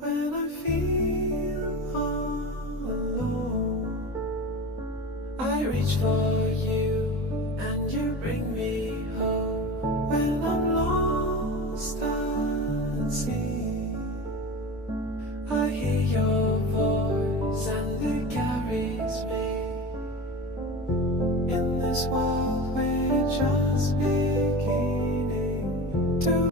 When I feel all alone, I reach for you and you bring me home. When I'm lost at sea,